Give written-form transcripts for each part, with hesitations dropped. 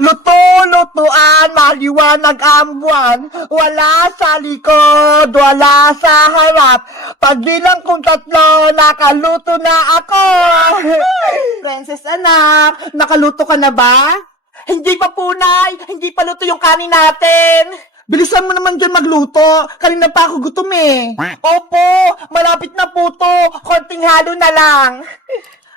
Luto-lutuan, maliwanag ang buwan. Wala sa likod, wala sa harap. Pagbilang kong 3, nakaluto na ako. Princess anak, nakaluto ka na ba? Hindi pa punay, hindi pa luto yung kanin natin. Bilisan mo naman dyan magluto. Kanina pa ako gutom eh. Opo, malapit na po to. Konting halo na lang.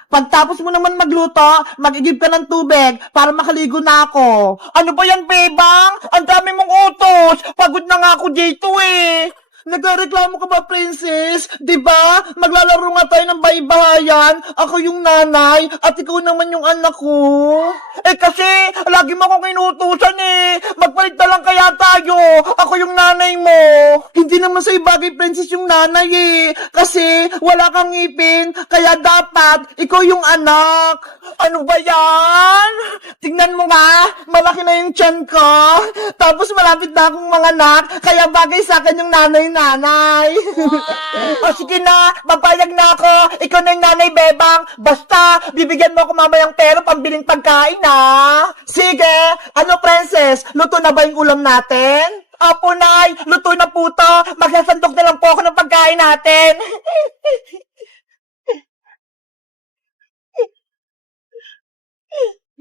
Pagtapos mo naman magluto, mag-igib ka ng tubig para makaligo na ako. Ano ba yan, bebang? Ang dami mong utos. Pagod na nga ako dito eh. Nagreklamo ka ba, princess? Diba? Maglalaro nga tayo ng baybayan. Ako yung nanay at ikaw naman yung anak ko. Eh kasi, lagi mo akong inutusan eh. Magpalit na lang kaya tayo. Ako yung nanay mo. Hindi naman sa'yo bagay, princess, yung nanay eh. Kasi, wala kang ngipin. Kaya dapat, ikaw yung anak. Ano ba yan? Tingnan mo nga, malaki na yung tiyan ko. Tapos malapit na akong manganak. Kaya bagay sa akin yung nanay. O sige na, papayag na ako. Ikaw na yung nanay, bebang. Basta, bibigyan mo ako mamayang pera pambiling pagkain, ha? Sige, ano, princess? Luto na ba yung ulam natin? Opo, nay, luto na po to. Magsasandok na lang po ako ng pagkain natin.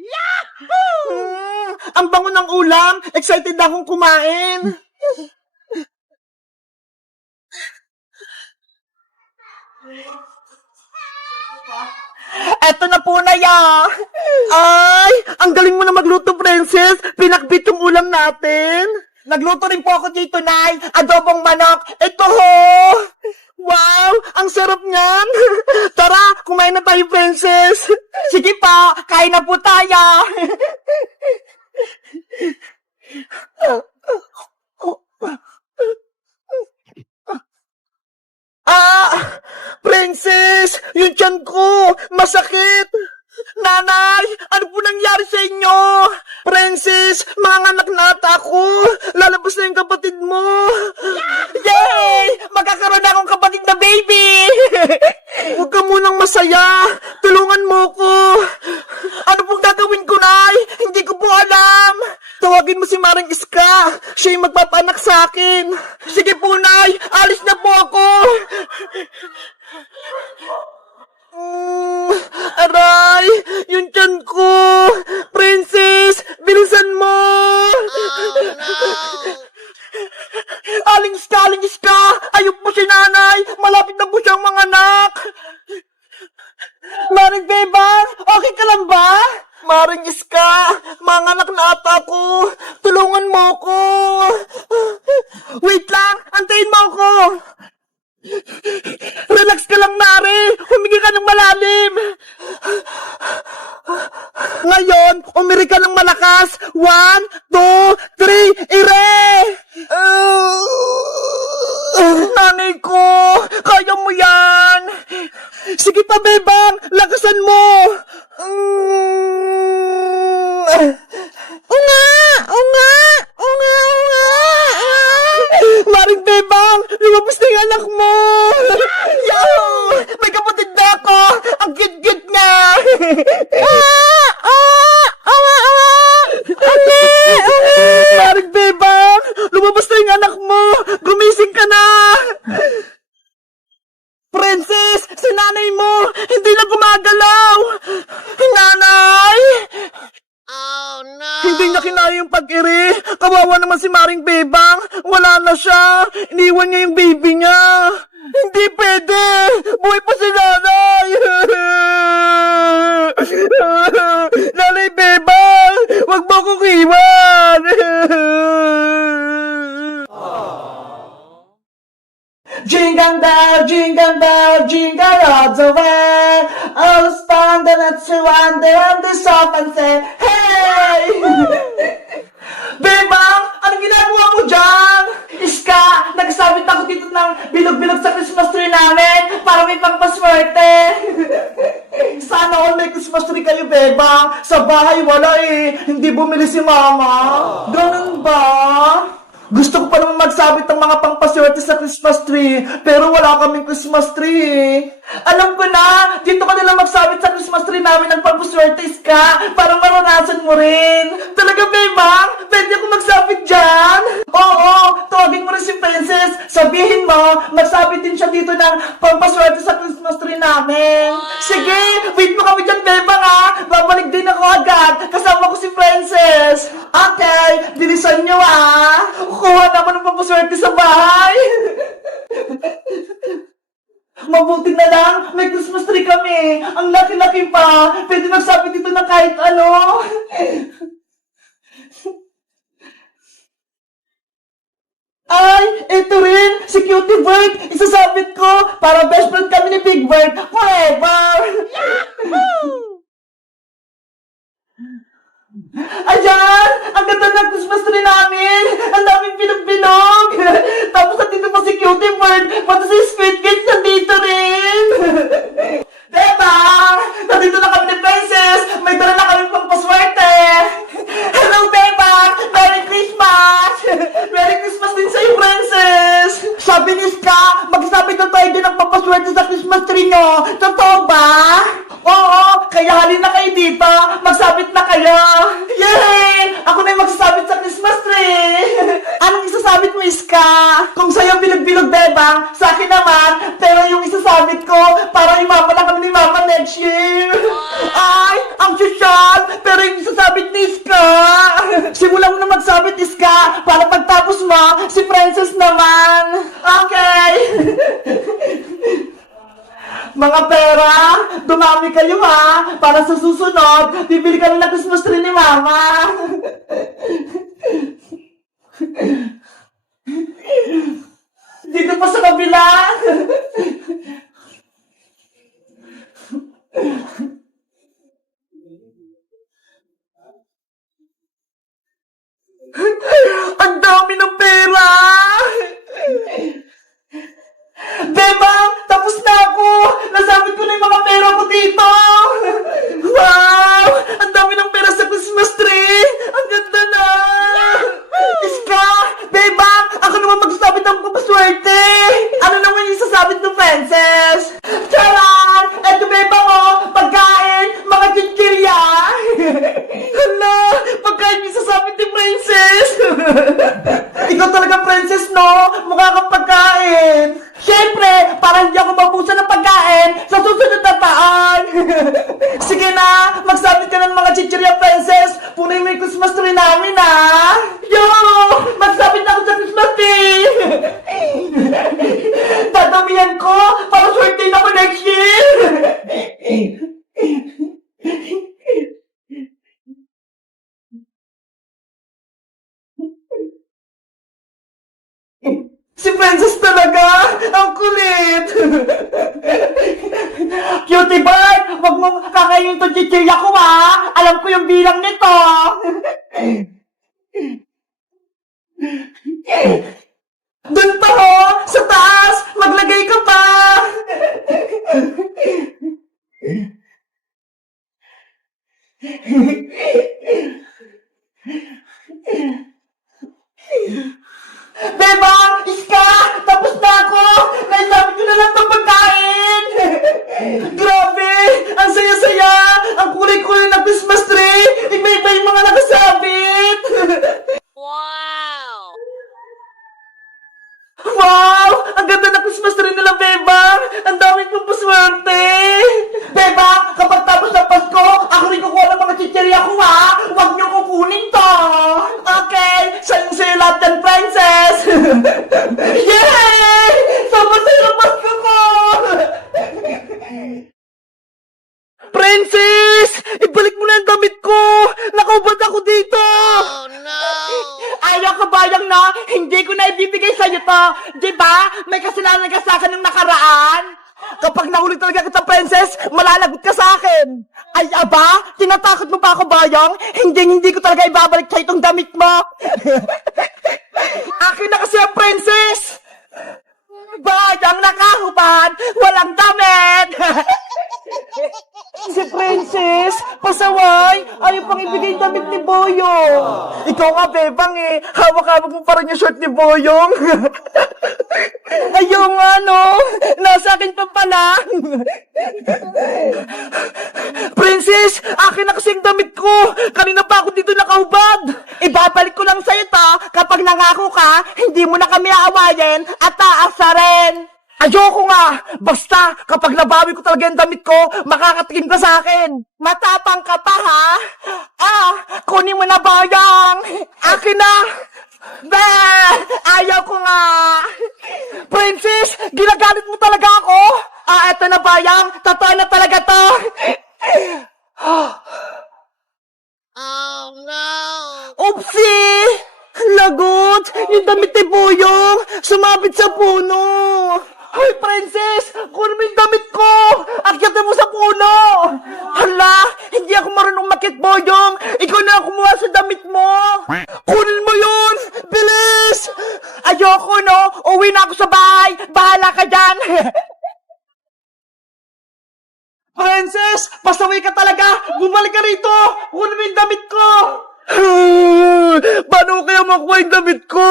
Yahoo! Ang bango ng ulam. Excited akong kumain. Eto na po na ya. Ay, ang galing mo na magluto, princess. Pinakbit yung ulam natin. Nagluto rin po ako dito, nay. Adobong manok. Ito ho. Wow, ang sarap niyan. Tara, kumain na tayo, princess. Sige pa, kain na po tayo. Princess! Yung tiyan ko! Masakit! Nanay! Ano po nangyari sa inyo? Princess! Manganak na ata ako! Lalabas na yung kapatid mo! Yay! Magkakaroon na akong kapatid na baby! Huwag ka munang masaya! Tulungan mo ko! Ano pong gagawin ko, Nay? Hindi ko po alam! Tawagin mo si Maring Iska! Siya yung magpapanak sa akin! Sige po, Nay! Alis na po ako! Aray! Yung tiyan ko! Princess! Bilisan mo! Aling Iska! Ayok po si nanay! Malapit na po siyang manganak! Maring Bebang! Okay ka lang ba? Maring Iska! Manganak na ata ako! Tulungan mo ko! Wait lang! Antayin mo ako! Relax ka lang, Mari! Humingi ka ng malalim! Ngayon, umiri ka ng malakas! 1, 2, 3, ire! Nanay ko! Kaya mo yan! Sige pa, Bebang! Lakasan mo! Maring Bebang! Lumabas na yung anak mo! Yahoo! May kapatid na ako! Ang cute-cute niya! Maring Bebang! Lumabas na yung anak mo! Gumising ka na! Princess! Si nanay mo! Hindi na gumagalaw! Nanay! Oh, no! Hindi niya kinaya yung pag-iri. Kawawa naman si Maring Bebang. Wala na siya. Iniwan niya yung baby niya. Hindi pwede. Buhay pa si nanay. Nanay Bebang, wag mo kong iwan. Jingle bell, jingle all the way. All stand and let's wander on the soft and say, hey! Bebang, anong ginagawa mo dyan? Iska, nagsabit ako dito ng bilog-bilog sa Christmas tree namin para may pangpaswerte. Sana all may Christmas tree kayo, Bebang. Sa bahay wala eh. Hindi bumili si Mama. Ganun ba? Gusto ko pa naman magsabit ng mga pangpaswerte sa Christmas tree, pero wala kaming Christmas tree. Alam ko na, dito ka nila magsabit sa Christmas tree namin ng pangpaswerte, Iska, para maranasan mo rin. Princess, sabihin mo, magsabit din siya dito ng pampaswerte sa Christmas tree namin. Sige, wait mo kami dyan, Bebang ha. Babalik din ako agad. Kasama ko si Princess. Okay, bilisan nyo ha. Kuha naman ng pampaswerte sa bahay. Mabuti na lang, may Christmas tree kami. Ang laki-laki pa. Pwede magsabit dito ng kahit ano. Ay, ito rin, si Cutie Bird, isasabit ko para best friend kami ni Big Bird forever! Ayan! Ang ganda ng Christmas tree namin! Ang daming bilog-bilog! Tapos nandito pa si Cutie Bird, pati si Squid Kids nandito rin! Diba? Nandito na kami ni Princess! May dala na kami pang paswerte! Hello, Beba! Merry Christmas! Merry Christmas din sa'yo, Princess! Sabi ni Ska, magsabi na tayo din ng papaswerte sa Christmas tree nyo. Totoo ba? Oo, kaya halin na kayo dito. Magsabit na kayo. Yay! Ako na yung magsasabit sa Christmas tree. Anong isasabit mo, Ska? Kung sa'yo bilog-bilog, Bebang, sa akin naman, pero yung isasabit ko, para imama na kami ni Mama next year. Ay, ang sosyal, pero yung isasabit ni Ska. Simulan mo na magsabit, Ska, para pagtapos mo, si Princess naman. Okay. Mga pera, dumami kayo ha, para sa susunod, bibili ka ng Christmas tree ni Mama. Dito pa sa kabila. Ang dami ng pera! Bebang, tapos na ako! Nasabit ko na yung mga pera ko dito! Wow! Ang dami ng pera sa Christmas tree! Ang ganda na! Iska! Bebang, ako naman magsasabit ng papaswerte! Ano naman yung isasabit ng Princess? Charan! Eto, Bebang, oh! Pagkain! Mga chichirya! Hala! Pagkain yung isasabit ni Princess! Ikaw talaga, Princess, no? Mukha kang pagkain! Siyempre, para hindi ako mabusan ng pagkain sa susunod na taon! Sige na, magsabit ka ng mga chichirya, Princess! Punoy mo yung Christmas tree namin, ha? Yo! Magsabit na ako sa Christmas tree! Dadamihan ko para swerte na ako next year! Si Princess talaga! Ang kulit! Cutie Bird! Huwag mong kakainin itong chichirya ko, ha! Alam ko yung bilang nito! Doon pa, ho! Sa taas! Maglagay ka pa! Bebang! Iska! Tapos na ako! Naisabit ko na lang itong pagkain! Grabe! Ang saya-saya! Ang kulay-kulay ng Christmas tree! Iba-iba yung mga nakasabit! Wow! Wow! Ang ganda ng Christmas tree nila, Bebang! Ang daming kong paswerte! Bebang! Kapag tapos ng Pasko, ako rin kukuha ng mga chichirya ko, ha! Huwag niyo kukunin to! Okay! Sayang-sayo lahat yan, Princess! Yay! Sobrang sayo ng Pasko ko! Princess! Ibalik mo na ang damit ko! Nakaubad ako dito! Oh no! Ayaw ka bayang na, hindi ko na ibibigay sa'yo to. Diba? May kasalanan ka sa akin nung nakaraan. Kapag nahuli talaga kita, Princess, malalagot ka sa akin. Ay, aba? Tinatakot mo pa ako, bayang? Hindi ko talaga ibabalik sa'yo itong damit mo. Akin na kasi ang Princess. Bayang nakahubad, walang damit. Si Princess, pasaway, ayaw pang ibigay damit ni Boyong. Ikaw nga, Bebang eh, hawak-hawak mo pa rin yung shirt ni Boyong. Ayaw nga, no? Nasa akin pa pala. Princess, akin na kasi ang damit ko. Kanina pa ako dito nakahubad. Ibabalik Ibabalik ko lang sa'yo to kapag nangako ka, hindi mo na kami aawayin at aasarin. Ayoko nga! Basta, kapag nabawi ko talaga yung damit ko, makakatingin ka sa akin. Matapang ka pa, ha? Kunin mo na bayang! Akin na! Be! Ayaw ko nga! Princess, ginagalit mo talaga ako? Eto na bayang, totoo na talaga to! Oh no! Oopsie! Lagot! Yung damit ni Boyong! Sumabit sa puno! Hoy, Princess! Kunin mo yung damit ko! Akyatin mo sa puno! Hala! Hindi ako marunong makit, Boyong! Ikaw na ang kumuha sa damit mo! Kunin mo yun! Bilis! Ayoko, no? Uwi na ako sa bahay! Bahala ka dyan! Princess! Pasaway ka talaga! Bumalik ka rito! Kunin mo yung damit ko! Paano kaya makuha yung damit ko?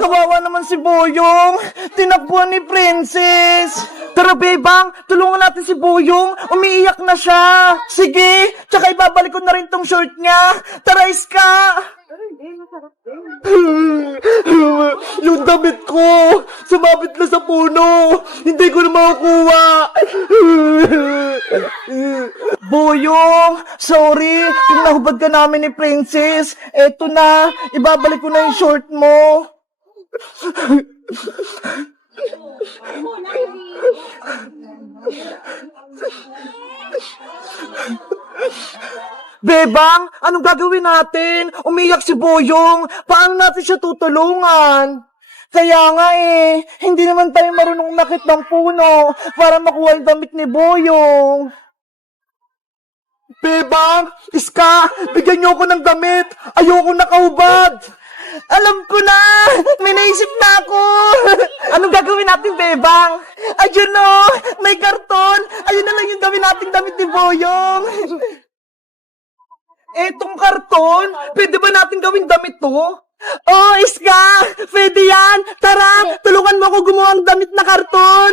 Kawawa naman si Boyong. Tinakbuhan ni Princess. Tara, Bebang, tulungan natin si Boyong. Umiiyak na siya. Sige, tsaka ibabalik ko na rin tong short niya. Tara, Iska. Yung damit ko, sumabit na sa puno. Hindi ko na makukuha. Boyong, sorry. Pinahubad ka namin ni Princess. Eto na, ibabalik ko na yung short mo. Bebang, anong gagawin natin? Umiyak si Boyong. Paano natin siya tutulungan? Kaya nga hindi naman tayo marunong umakit ng puno para makuha yung damit ni Boyong. Bebang, Iska, bigyan niyo ako ng damit. Ayoko nakahubad. Alam ko na! May naisip na ako! Anong gagawin natin, Bebang? Ayun o! May karton! Ayun na lang yung gawin natin damit ni Boyong! Etong karton, pwede ba natin gawing damit to? Oh, Iska! Pwede yan! Tara! Tulungan mo ako gumawa ng damit na karton!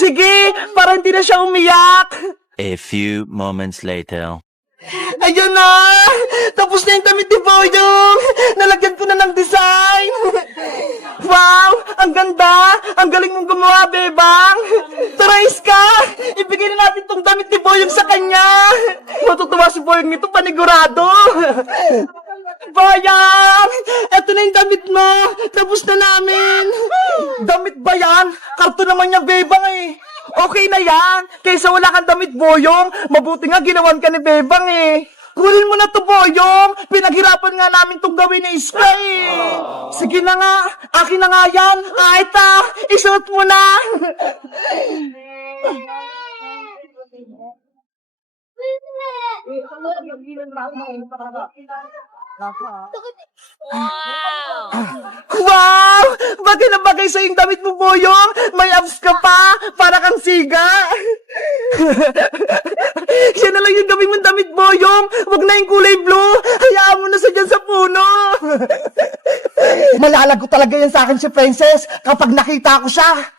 Sige! Para hindi na siya umiyak! A few moments later. Ayun na! Tapos na yung damit ni Boyong! Nalagyan ko na ng design! Wow! Ang ganda! Ang galing mong gumawa, Bebang! Tara, Iska! Ibigay na natin tong damit ni Boyong sa kanya! Matutuwa si Boyong nito, panigurado! Boyong! Eto na yung damit mo! Tapos na namin! Damit ba yan? Karton naman niya, Bebang eh! Okay na yan! Kaysa wala kang damit, Boyong, mabuti nga ginawan ka ni Bebang eh! Kunin mo na to, Boyong! Pinaghirapan nga namin tong gawin ni Iska eh! Sige na nga! Akin na nga yan! Ito! Isuot mo na! Wow! Wow! Bagay na bagay sa yung damit mo, Boyong! May abs ka pa! Para kang siga! Siya na lang yung gawin mong damit, Boyong! Huwag na yung kulay blue! Hayaan mo na sa dyan sa puno! Malalago talaga yan sa akin si Princess kapag nakita ko siya!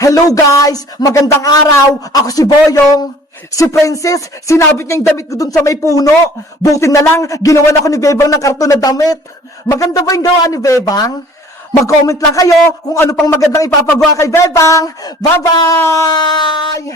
Hello guys! Magandang araw! Ako si Boyong! Si Princess, sinabit niya yung damit ko dun sa may puno. Buti na lang, ginawan ako ni Bebang ng karton na damit. Maganda ba yung gawa ni Bebang? Mag-comment lang kayo kung ano pang magandang ipapagawa kay Bebang. Bye-bye!